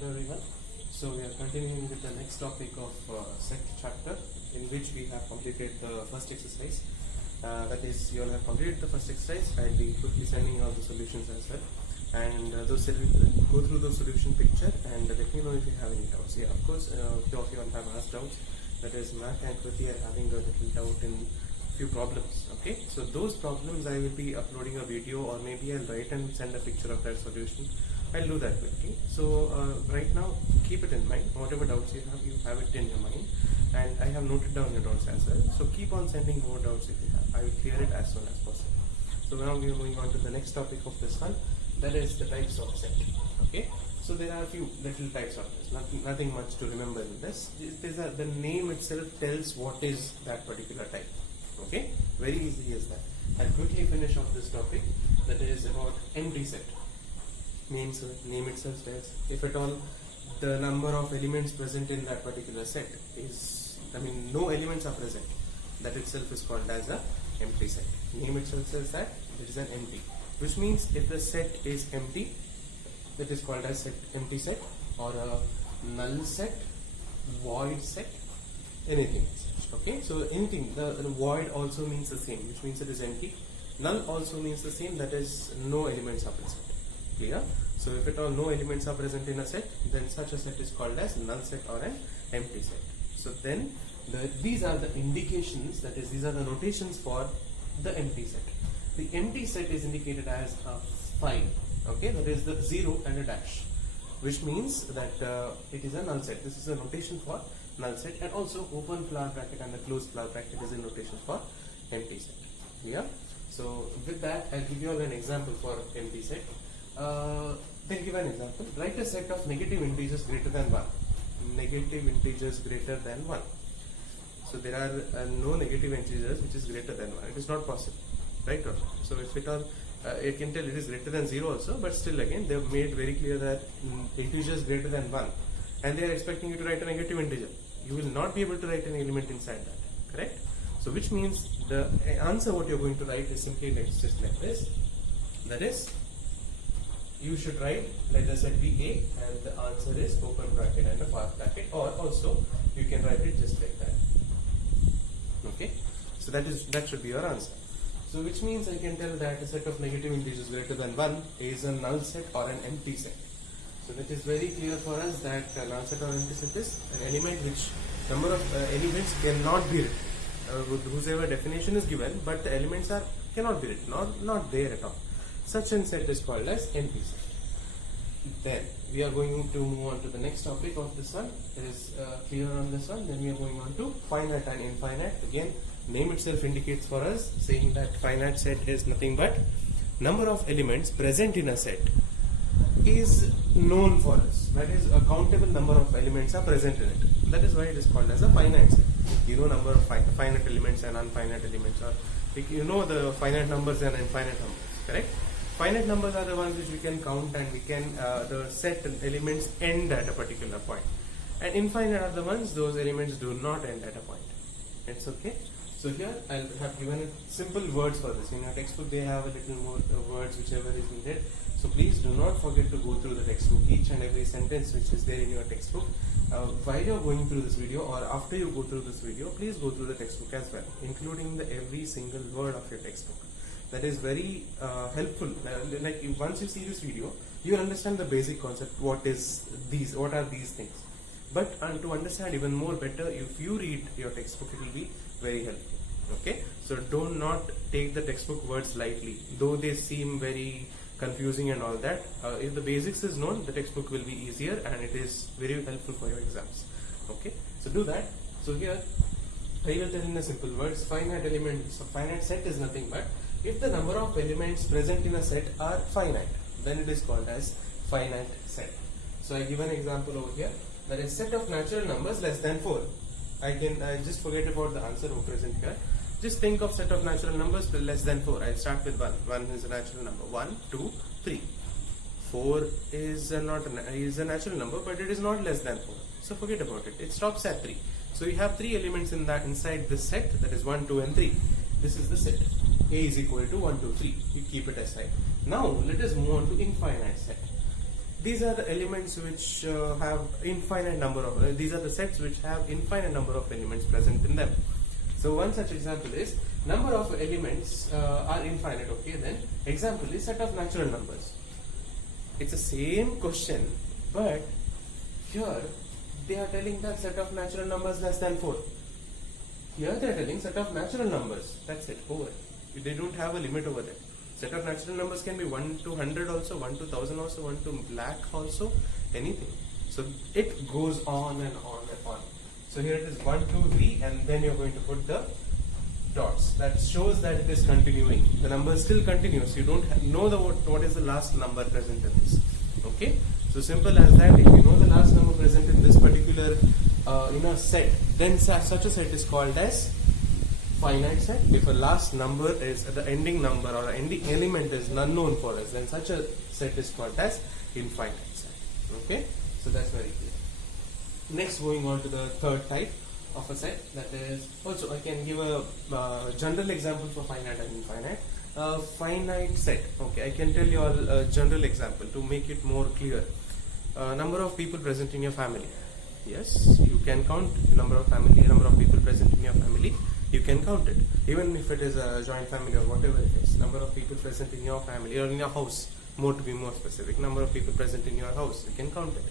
Hello everyone. So we are continuing with the next topic of set chapter, in which we have completed the first exercise. That is, you all have completed the first exercise. I'll be quickly sending out the solutions as well, and go through the solution picture and let me know if you have any doubts. Yeah, of course, few of you all have asked doubts. That is, Mac and Kriti are having a little doubt in few problems. Okay, so those problems I will be uploading a video, or maybe I'll write and send a picture of that solution. I'll do that quickly. So right now, keep it in mind. Whatever doubts you have it in your mind, and I have noted down your doubts as well. So keep on sending more doubts if you have. I will clear it as soon as possible. So now we are moving on to the next topic of this one. That is the types of set. Okay. So there are a few little types of this. Nothing much to remember in this. The name itself tells what is that particular type. Okay. Very easy as that. I'll quickly finish off this topic. That is about empty set. Name itself tells, if at all the number of elements present in that particular set is, no elements are present, that itself is called as a empty set. Name itself says that it is an empty, which means if the set is empty, that is called as empty set, or a null set, void set, anything. Okay, so anything, the void also means the same, which means it is empty. Null also means the same, that is no elements are present. Clear? So if at all no elements are present in a set, then such a set is called as null set or an empty set. So then these are the indications, that is, these are the notations for the empty set. The empty set is indicated as a 5. Okay, that is the 0 and a dash, which means that it is a null set. This is a notation for null set, and also open flower bracket and the closed flower bracket is a notation for empty set. Yeah. So with that, I'll give you all an example for empty set. Then give an example. Write a set of negative integers greater than 1. Negative integers greater than 1. So there are no negative integers which is greater than 1. It is not possible. Right? So if it all, it can tell it is greater than 0 also, but still again they have made very clear that integers greater than 1, and they are expecting you to write a negative integer. You will not be able to write an element inside that. Correct? So which means the answer what you are going to write is simply just like this. That is, you should write, let the set be A, and the answer is open bracket and a flower bracket, or also you can write it just like that. Okay, so that should be your answer. So which means I can tell that a set of negative integers greater than 1 is a null set or an empty set. So that is very clear for us that a null set or empty set is an element which number of elements cannot be written. Whosever definition is given, but the elements cannot be written, not there at all. Such a set is called as empty set. Then we are going to move on to the next topic of this one. It is clear on this one. Then we are going on to finite and infinite. Again, name itself indicates for us, saying that finite set is nothing but number of elements present in a set is known for us. That is, a countable number of elements are present in it. That is why it is called as a finite set. You know number of finite elements and unfinite elements, or you know the finite numbers and infinite numbers. Correct? Finite numbers are the ones which we can count, and we can the set elements end at a particular point. And infinite are the ones those elements do not end at a point. It's okay. So here I'll have given simple words for this. In your textbook they have a little more words whichever is needed. So please do not forget to go through the textbook, each and every sentence which is there in your textbook. While you are going through this video, or after you go through this video, please go through the textbook as well, including every single word of your textbook. That is very helpful. Like once you see this video, you will understand the basic concept. What are these things? But to understand even more better, if you read your textbook, it will be very helpful. Okay, so do not take the textbook words lightly, though they seem very confusing and all that. If the basics is known, the textbook will be easier, and it is very helpful for your exams. Okay, so do that. So here I will tell in the simple words, finite element. So finite set is nothing but if the number of elements present in a set are finite, then it is called as finite set. So I give an example over here. That is, set of natural numbers less than 4. I just forget about the answer who present here. Just think of set of natural numbers less than 4. I'll start with 1. 1 is a natural number. 1, 2, 3. 4 is a natural number, but it is not less than 4. So forget about it. It stops at 3. So you have 3 elements inside this set. That is 1, 2, and 3. This is the set. A is equal to 1, 2, 3. You keep it aside. Now let us move on to infinite set. these are the elements which have infinite number of, these are the sets which have infinite number of elements present in them. So one such example is number of elements are infinite. Okay, then example is set of natural numbers. It's the same question, but here they are telling that set of natural numbers less than 4. Here they are telling set of natural numbers. That's it, over. They don't have a limit over there. Set of natural numbers can be 1 to 100 also, 1 to 1000 also, 1 to lakh also, anything. So it goes on and on and on. So here it is 1, 2, 3, and then you're going to put the dots. That shows that it is continuing. The number still continues. You don't know what is the last number present in this. Okay. So simple as that. If you know the last number present in this particular set, then such a set is called as finite set. If a last number is the ending number or the ending element is unknown for us, then such a set is called as infinite set. Okay. So that's very clear. Next, going on to the third type of a set, that is, also I can give a general example for finite and infinite. Finite set. Okay, I can tell you all a general example to make it more clear. Number of people present in your family. Yes, you can count number of people present in your family. You can count it, even if it is a joint family or whatever it is. Number of people present in your family or in your house. More to be more specific, number of people present in your house. You can count it.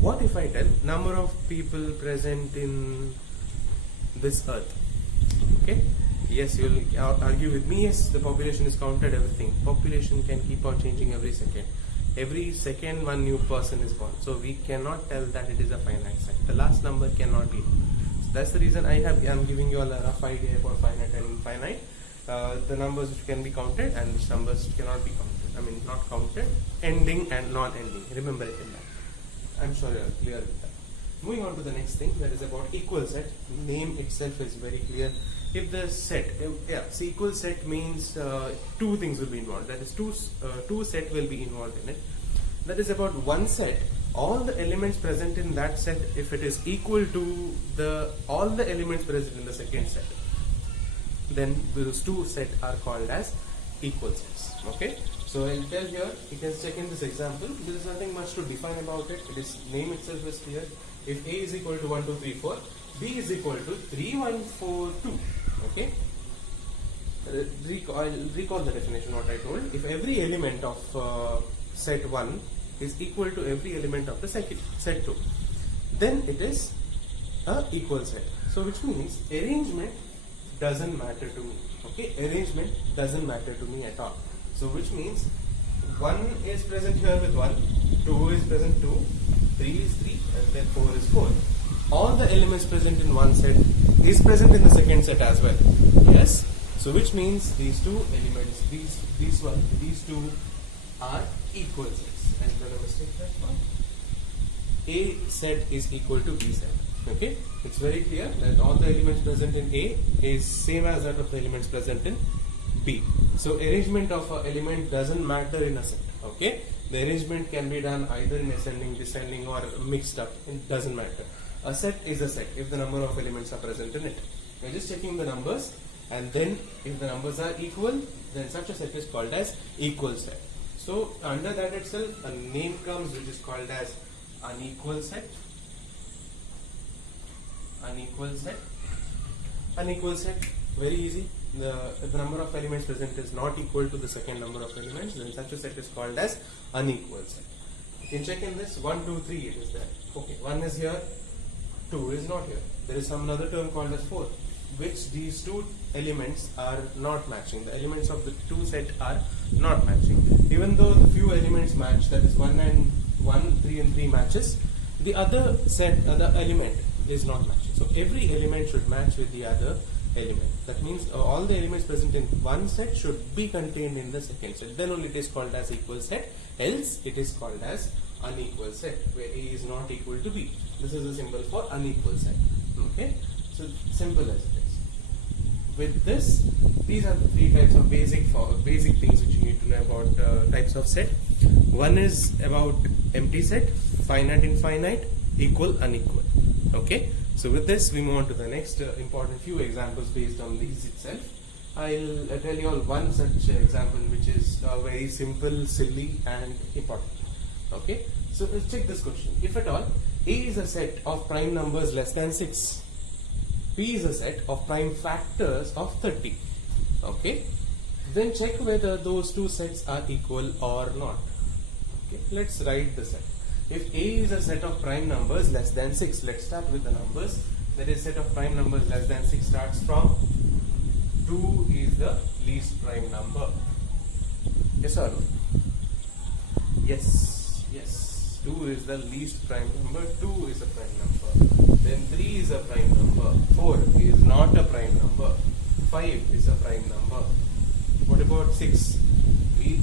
What if I tell number of people present in this earth? Okay. Yes, you will argue with me. Yes, the population is counted, everything. Population can keep on changing every second. Every second, one new person is born. So we cannot tell that it is a finite set. The last number cannot be. So that's the reason I am giving you all a rough idea about finite and infinite. The numbers which can be counted and which numbers cannot be counted. I mean, not counted, ending and non-ending. Remember it in that. I'm sure you are clear with that. Moving on to the next thing, that is about equal set. Name itself is very clear. If the set, equal set means two things will be involved. That is two set will be involved in it. That is about one set. All the elements present in that set, if it is equal to all the elements present in the second set, then those two sets are called as equal sets. Okay. So I'll tell here, you can check in this example. There is nothing much to define about it. It is name itself is clear. If A is equal to 1, 2, 3, 4, B is equal to 3, 1, 4, 2. Okay. I'll recall the definition what I told. If every element of set 1 is equal to every element of the second set 2, then it is a equal set. So which means arrangement doesn't matter to me. Okay, arrangement doesn't matter to me at all. So which means 1 is present here with 1, 2 is present 2, 3 is 3, and then 4 is 4. All the elements present in one set is present in the second set as well. Yes. So which means these two elements, these two are equal sets. And the mistake that one. A set is equal to B set. Okay. It's very clear that all the elements present in A is same as that of the elements present in B. So arrangement of an element doesn't matter in a set. Okay. The arrangement can be done either in ascending, descending, or mixed up. It doesn't matter. A set is a set if the number of elements are present in it. We're just checking the numbers, and then if the numbers are equal, then such a set is called as equal set. So under that itself, a name comes which is called as unequal set. Unequal set. Unequal set. Very easy. If the number of elements present is not equal to the second number of elements, then such a set is called as unequal set. You can check in this 1, 2, 3. It is there. Okay, 1 is here. 2 is not here. There is some other term called as 4, which these two elements are not matching. The elements of the two set are not matching. Even though the few elements match, that is 1 and 1, 3 and 3 matches, the other element is not matching. So every element should match with the other element. That means all the elements present in one set should be contained in the second set. Then only it is called as equal set. Else it is called as unequal set, where A is not equal to B. This is a symbol for unequal set. Okay, so simple as it is. With this, these are the three types of basic things which you need to know about types of set. One is about empty set, finite, infinite, equal, unequal. Okay, so with this we move on to the next important few examples based on these itself. I'll tell you all one such example which is very simple, silly, and important. Okay, so let's check this question. If at all A is a set of prime numbers less than 6, P is a set of prime factors of 30. Okay, then check whether those two sets are equal or not. Okay, let's write the set. If A is a set of prime numbers less than 6, let's start with the numbers. That is, set of prime numbers less than 6 starts from 2 is the least prime number. Yes or no? Yes, yes. 2 is the least prime number, 2 is a prime number. Then 3 is a prime number, 4 is not a prime number, 5 is a prime number. What about 6?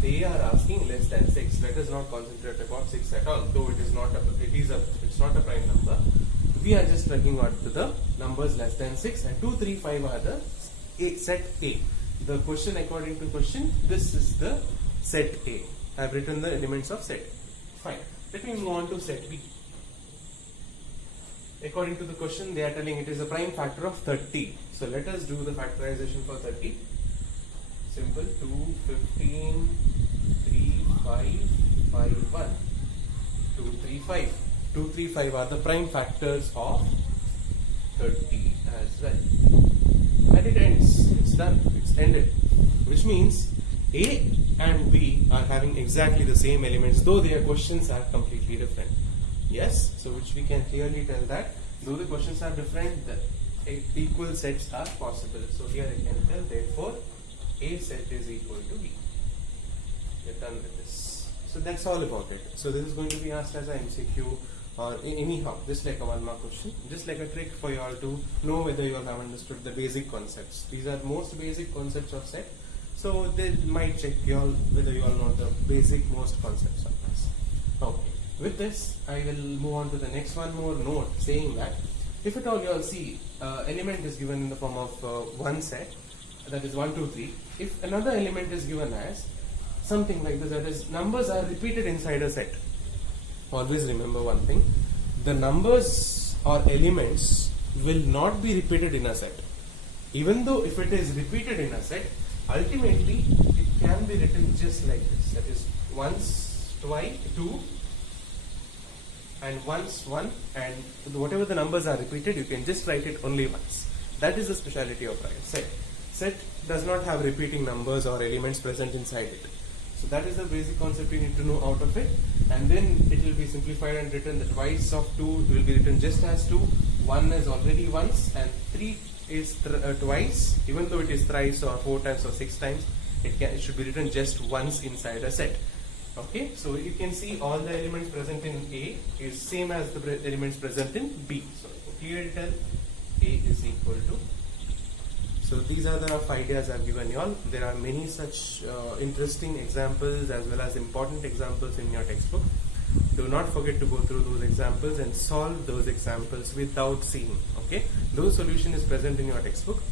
They are asking less than 6. Let us not concentrate about 6 at all, though it's not a prime number. We are just looking at the numbers less than 6, and 2, 3, 5 are the set A. The question according to question, this is the set A. I have written the elements of set. Fine. Let me move on to set B. According to the question, they are telling it is a prime factor of 30. So let us do the factorization for 30. Simple. 2, 15, 3, 5, 5, 1. 2, 3, 5. 2, 3, 5 are the prime factors of 30 as well. And it ends. It's done. It's ended. Which means A and B are having exactly the same elements, though their questions are completely different. Yes, so which we can clearly tell that though the questions are different, the equal sets are possible. So here I can tell, therefore, A set is equal to B. We are done with this. So that's all about it. So this is going to be asked as an MCQ or anyhow, just like a 1-mark question, just like a trick for you all to know whether you all have understood the basic concepts. These are most basic concepts of set. So they might check you all whether you all know the basic most concepts of this. Okay. With this, I will move on to the next one more note saying that if at all you all see element is given in the form of one set, that is 1, 2, 3. If another element is given as something like this, that is numbers are repeated inside a set. Always remember one thing, the numbers or elements will not be repeated in a set. Even though if it is repeated in a set, ultimately it can be written just like this. That is once, twice, 2, and once, 1, and whatever the numbers are repeated, you can just write it only once. That is the speciality of set. Set does not have repeating numbers or elements present inside it. So that is the basic concept you need to know out of it, and then it will be simplified and written. The twice of 2 will be written just as 2, 1 is already once, and 3 is twice. Even though it is thrice or 4 times or 6 times, it should be written just once inside a set. Okay, so you can see all the elements present in A is same as the elements present in B. So clearly tell A is equal to. So these are the rough ideas I've given you all. There are many such interesting examples as well as important examples in your textbook. Do not forget to go through those examples and solve those examples without seeing. Okay, those solution is present in your textbook.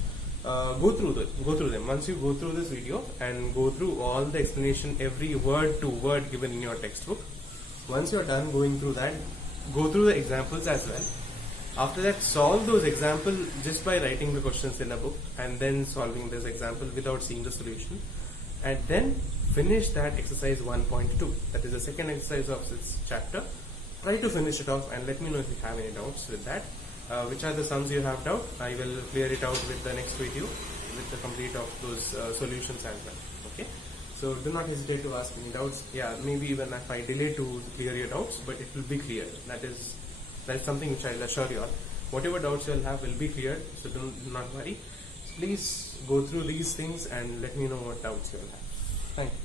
Go through them. Once you go through this video and go through all the explanation, every word to word given in your textbook. Once you are done going through that, go through the examples as well. After that, solve those examples just by writing the questions in a book and then solving this example without seeing the solution. And then finish that exercise 1.2. That is the second exercise of this chapter. Try to finish it off and let me know if you have any doubts with that. Which are the sums you have doubt? I will clear it out with the next video with the complete of those solutions as well. Okay. So do not hesitate to ask any doubts. Yeah, maybe even if I delay to clear your doubts, but it will be clear. That is something which I will assure you all. Whatever doubts you will have will be cleared, so do not worry. Please go through these things and let me know what doubts you will have. Thank you.